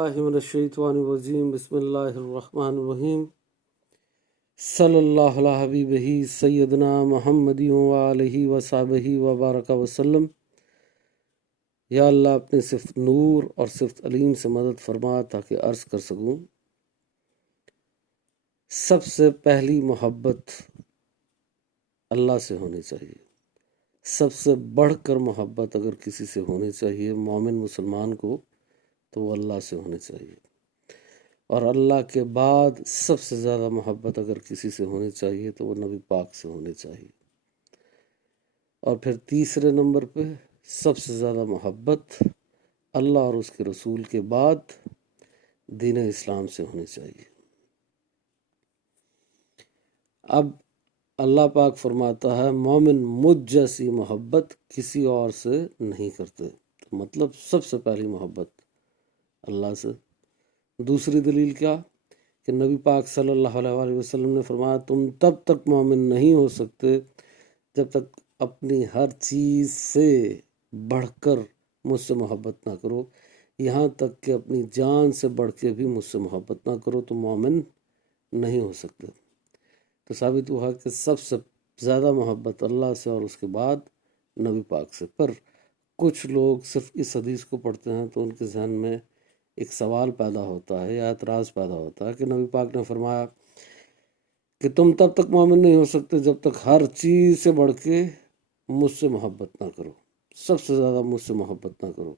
من الشیطان الرجیم بسم اللہ الرحمن الرحیم صلی اللہ علیہ حبیبہ سیدنا محمد وآلہ وصحبہ وبارک وسلم۔ یا اللہ اپنے صفت نور اور صفت علیم سے مدد فرما تاکہ عرض کر سکوں۔ سب سے پہلی محبت اللہ سے ہونی چاہیے۔ سب سے بڑھ کر محبت اگر کسی سے ہونی چاہیے مومن مسلمان کو تو وہ اللہ سے ہونی چاہیے، اور اللہ کے بعد سب سے زیادہ محبت اگر کسی سے ہونی چاہیے تو وہ نبی پاک سے ہونی چاہیے، اور پھر تیسرے نمبر پہ سب سے زیادہ محبت اللہ اور اس کے رسول کے بعد دین اسلام سے ہونی چاہیے۔ اب اللہ پاک فرماتا ہے مومن مجھ جیسی محبت کسی اور سے نہیں کرتے، تو مطلب سب سے پہلی محبت اللہ سے۔ دوسری دلیل کیا کہ نبی پاک صلی اللہ علیہ وسلم نے فرمایا تم تب تک مومن نہیں ہو سکتے جب تک اپنی ہر چیز سے بڑھ کر مجھ سے محبت نہ کرو، یہاں تک کہ اپنی جان سے بڑھ کے بھی مجھ سے محبت نہ کرو تو مومن نہیں ہو سکتے۔ تو ثابت ہوا کہ سب سے زیادہ محبت اللہ سے اور اس کے بعد نبی پاک سے۔ پر کچھ لوگ صرف اس حدیث کو پڑھتے ہیں تو ان کے ذہن میں ایک سوال پیدا ہوتا ہے یا اعتراض پیدا ہوتا ہے کہ نبی پاک نے فرمایا کہ تم تب تک مومن نہیں ہو سکتے جب تک ہر چیز سے بڑھ کے مجھ سے محبت نہ کرو، سب سے زیادہ مجھ سے محبت نہ کرو۔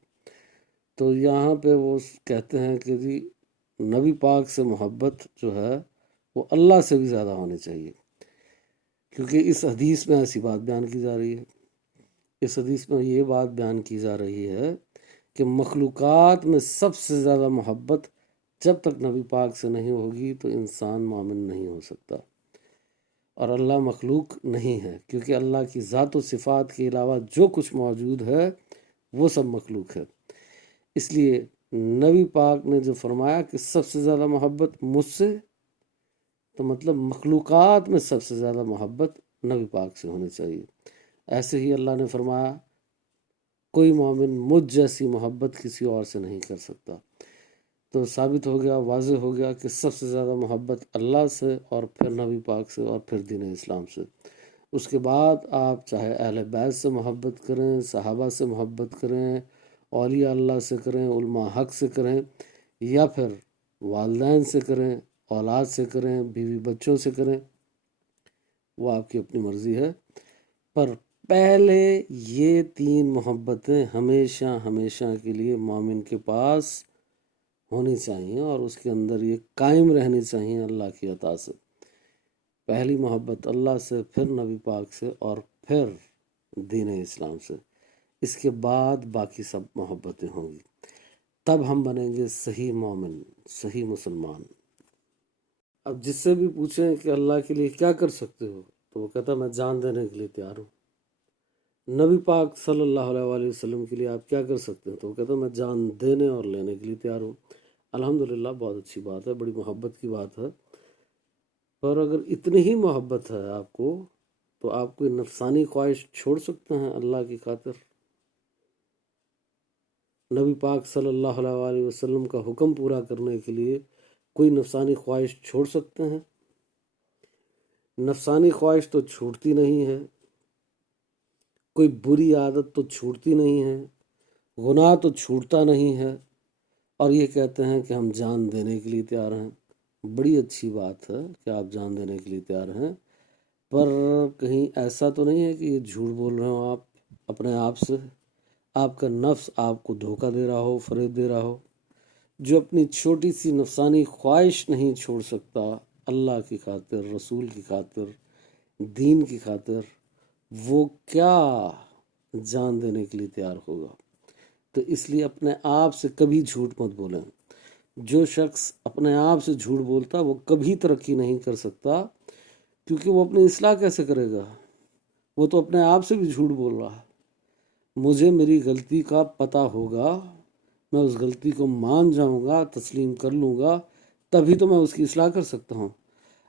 تو یہاں پہ وہ کہتے ہیں کہ جی نبی پاک سے محبت جو ہے وہ اللہ سے بھی زیادہ ہونی چاہیے، کیونکہ اس حدیث میں ایسی بات بیان کی جا رہی ہے۔ اس حدیث میں یہ بات بیان کی جا رہی ہے کہ مخلوقات میں سب سے زیادہ محبت جب تک نبی پاک سے نہیں ہوگی تو انسان مومن نہیں ہو سکتا، اور اللہ مخلوق نہیں ہے، کیونکہ اللہ کی ذات و صفات کے علاوہ جو کچھ موجود ہے وہ سب مخلوق ہے۔ اس لیے نبی پاک نے جو فرمایا کہ سب سے زیادہ محبت مجھ سے، تو مطلب مخلوقات میں سب سے زیادہ محبت نبی پاک سے ہونی چاہیے۔ ایسے ہی اللہ نے فرمایا کوئی مومن مجھ جیسی محبت کسی اور سے نہیں کر سکتا۔ تو ثابت ہو گیا، واضح ہو گیا کہ سب سے زیادہ محبت اللہ سے، اور پھر نبی پاک سے، اور پھر دین اسلام سے۔ اس کے بعد آپ چاہے اہل بیت سے محبت کریں، صحابہ سے محبت کریں، اولیاء اللہ سے کریں، علماء حق سے کریں، یا پھر والدین سے کریں، اولاد سے کریں، بیوی بچوں سے کریں، وہ آپ کی اپنی مرضی ہے۔ پر پہلے یہ تین محبتیں ہمیشہ ہمیشہ کے لیے مومن کے پاس ہونی چاہیے، اور اس کے اندر یہ قائم رہنی چاہیے اللہ کی عطا سے۔ پہلی محبت اللہ سے، پھر نبی پاک سے، اور پھر دین اسلام سے۔ اس کے بعد باقی سب محبتیں ہوں گی، تب ہم بنیں گے صحیح مومن، صحیح مسلمان۔ اب جس سے بھی پوچھیں کہ اللہ کے لیے کیا کر سکتے ہو تو وہ کہتا میں جان دینے کے لیے تیار ہوں۔ نبی پاک صلی اللہ علیہ وسلم کے لیے آپ کیا کر سکتے ہیں تو وہ کہتا میں جان دینے اور لینے کے لیے تیار ہوں۔ الحمدللہ بہت اچھی بات ہے، بڑی محبت کی بات ہے۔ پر اگر اتنی ہی محبت ہے آپ کو تو آپ کوئی نفسانی خواہش چھوڑ سکتے ہیں اللہ کی خاطر؟ نبی پاک صلی اللہ علیہ وسلم کا حکم پورا کرنے کے لیے کوئی نفسانی خواہش چھوڑ سکتے ہیں؟ نفسانی خواہش تو چھوٹتی نہیں ہے، کوئی بری عادت تو چھوٹتی نہیں ہے، گناہ تو چھوٹتا نہیں ہے، اور یہ کہتے ہیں کہ ہم جان دینے کے لیے تیار ہیں۔ بڑی اچھی بات ہے کہ آپ جان دینے کے لیے تیار ہیں، پر کہیں ایسا تو نہیں ہے کہ یہ جھوٹ بول رہے ہوں آپ اپنے آپ سے، آپ کا نفس آپ کو دھوکہ دے رہا ہو، فریب دے رہا ہو۔ جو اپنی چھوٹی سی نفسانی خواہش نہیں چھوڑ سکتا اللہ کی خاطر، رسول کی خاطر، دین کی خاطر، وہ کیا جان دینے کے لیے تیار ہوگا؟ تو اس لیے اپنے آپ سے کبھی جھوٹ مت بولیں۔ جو شخص اپنے آپ سے جھوٹ بولتا وہ کبھی ترقی نہیں کر سکتا، کیونکہ وہ اپنی اصلاح کیسے کرے گا؟ وہ تو اپنے آپ سے بھی جھوٹ بول رہا ہے۔ مجھے میری غلطی کا پتہ ہوگا، میں اس غلطی کو مان جاؤں گا، تسلیم کر لوں گا، تبھی تو میں اس کی اصلاح کر سکتا ہوں۔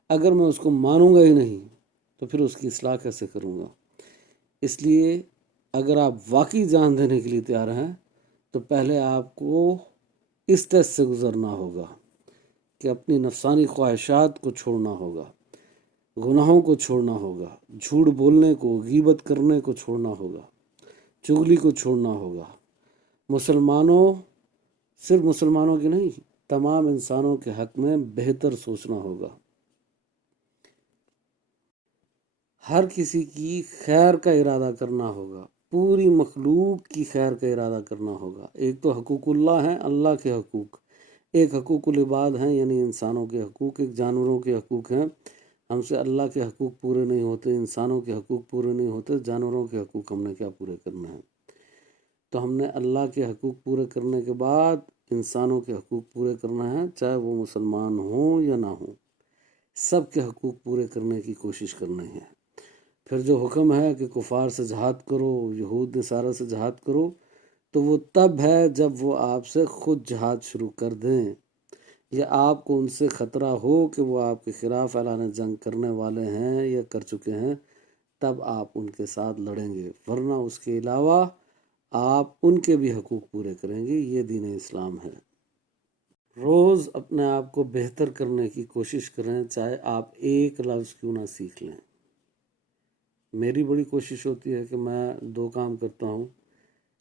اگر میں اس کو مانوں گا ہی نہیں تو پھر اس کی اصلاح کیسے کروں گا؟ اس لیے اگر آپ واقعی جان دینے کے لیے تیار ہیں تو پہلے آپ کو اس ٹیسٹ سے گزرنا ہوگا کہ اپنی نفسانی خواہشات کو چھوڑنا ہوگا، گناہوں کو چھوڑنا ہوگا، جھوٹ بولنے کو، غیبت کرنے کو چھوڑنا ہوگا، چغلی کو چھوڑنا ہوگا، مسلمانوں، صرف مسلمانوں کی نہیں، تمام انسانوں کے حق میں بہتر سوچنا ہوگا، ہر کسی کی خیر کا ارادہ کرنا ہوگا، پوری مخلوق کی خیر کا ارادہ کرنا ہوگا۔ ایک تو حقوق اللہ ہیں، اللہ کے حقوق، ایک حقوق العباد ہیں یعنی انسانوں کے حقوق، ایک جانوروں کے حقوق ہیں، ہم سے اللہ کے حقوق پورے نہیں ہوتے، انسانوں کے حقوق پورے نہیں ہوتے، جانوروں کے حقوق ہم نے کیا پورے کرنے ہیں؟ تو ہم نے اللہ کے حقوق پورے کرنے کے بعد انسانوں کے حقوق پورے کرنا ہے، چاہے وہ مسلمان ہوں یا نہ ہوں، سب کے حقوق پورے کرنے کی کوشش کرنی ہے۔ پھر جو حکم ہے کہ کفار سے جہاد کرو، یہود نصارہ سے جہاد کرو، تو وہ تب ہے جب وہ آپ سے خود جہاد شروع کر دیں، یا آپ کو ان سے خطرہ ہو کہ وہ آپ کے خلاف اعلان جنگ کرنے والے ہیں یا کر چکے ہیں، تب آپ ان کے ساتھ لڑیں گے، ورنہ اس کے علاوہ آپ ان کے بھی حقوق پورے کریں گے۔ یہ دین اسلام ہے۔ روز اپنے آپ کو بہتر کرنے کی کوشش کریں، چاہے آپ ایک لفظ کیوں نہ سیکھ لیں۔ میری بڑی کوشش ہوتی ہے کہ میں 2 کام کرتا ہوں،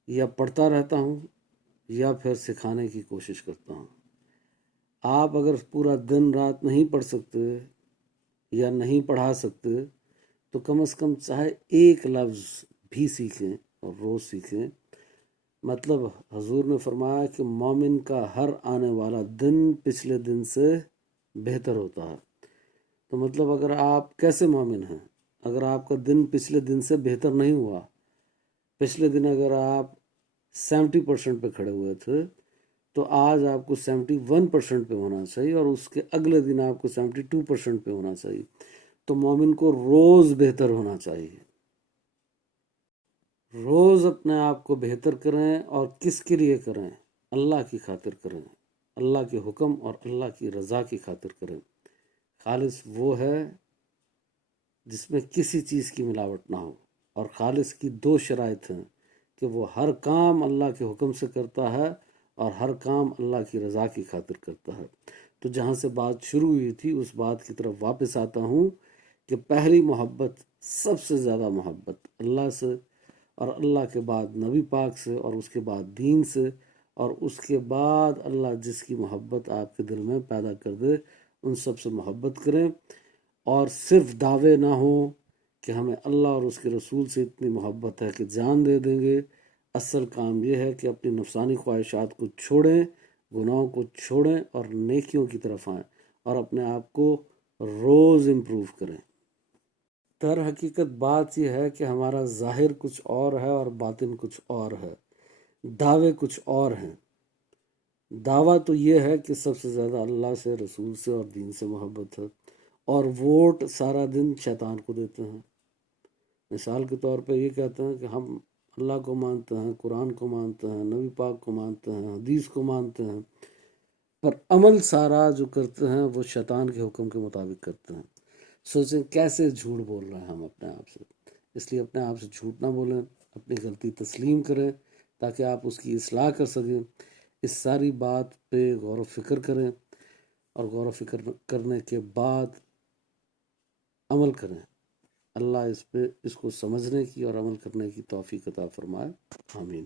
یا پڑھتا رہتا ہوں یا پھر سکھانے کی کوشش کرتا ہوں۔ آپ اگر پورا دن رات نہیں پڑھ سکتے یا نہیں پڑھا سکتے تو کم از کم چاہے ایک لفظ بھی سیکھیں اور روز سیکھیں۔ مطلب حضور نے فرمایا کہ مومن کا ہر آنے والا دن پچھلے دن سے بہتر ہوتا ہے۔ تو مطلب اگر آپ کیسے مومن ہیں؟ اگر آپ کا دن پچھلے دن سے بہتر نہیں ہوا، پچھلے دن اگر آپ 70% پہ کھڑے ہوئے تھے تو آج آپ کو 71% پہ ہونا چاہیے، اور اس کے اگلے دن آپ کو 72% پہ ہونا چاہیے۔ تو مومن کو روز بہتر ہونا چاہیے۔ روز اپنے آپ کو بہتر کریں، اور کس کے لیے کریں؟ اللہ کی خاطر کریں، اللہ کے حکم اور اللہ کی رضا کی خاطر کریں۔ خالص وہ ہے جس میں کسی چیز کی ملاوٹ نہ ہو، اور خالص کی 2 شرائط ہیں کہ وہ ہر کام اللہ کے حکم سے کرتا ہے اور ہر کام اللہ کی رضا کی خاطر کرتا ہے۔ تو جہاں سے بات شروع ہوئی تھی اس بات کی طرف واپس آتا ہوں کہ پہلی محبت، سب سے زیادہ محبت اللہ سے، اور اللہ کے بعد نبی پاک سے، اور اس کے بعد دین سے، اور اس کے بعد اللہ جس کی محبت آپ کے دل میں پیدا کر دے ان سب سے محبت کریں۔ اور صرف دعوے نہ ہوں کہ ہمیں اللہ اور اس کے رسول سے اتنی محبت ہے کہ جان دے دیں گے۔ اصل کام یہ ہے کہ اپنی نفسانی خواہشات کو چھوڑیں، گناہوں کو چھوڑیں اور نیکیوں کی طرف آئیں، اور اپنے آپ کو روز امپروو کریں۔ در حقیقت بات یہ ہے کہ ہمارا ظاہر کچھ اور ہے اور باطن کچھ اور ہے، دعوے کچھ اور ہیں۔ دعویٰ تو یہ ہے کہ سب سے زیادہ اللہ سے، رسول سے اور دین سے محبت ہے، اور ووٹ سارا دن شیطان کو دیتے ہیں۔ مثال کے طور پہ یہ کہتے ہیں کہ ہم اللہ کو مانتے ہیں، قرآن کو مانتے ہیں، نبی پاک کو مانتے ہیں، حدیث کو مانتے ہیں، پر عمل سارا جو کرتے ہیں وہ شیطان کے حکم کے مطابق کرتے ہیں۔ سوچیں کیسے جھوٹ بول رہے ہیں ہم اپنے آپ سے۔ اس لیے اپنے آپ سے جھوٹ نہ بولیں، اپنی غلطی تسلیم کریں تاکہ آپ اس کی اصلاح کر سکیں۔ اس ساری بات پہ غور و فکر کریں، اور غور و فکر کرنے کے بعد عمل کریں۔ اللہ اس کو سمجھنے کی اور عمل کرنے کی توفیق عطا فرمائے، آمین۔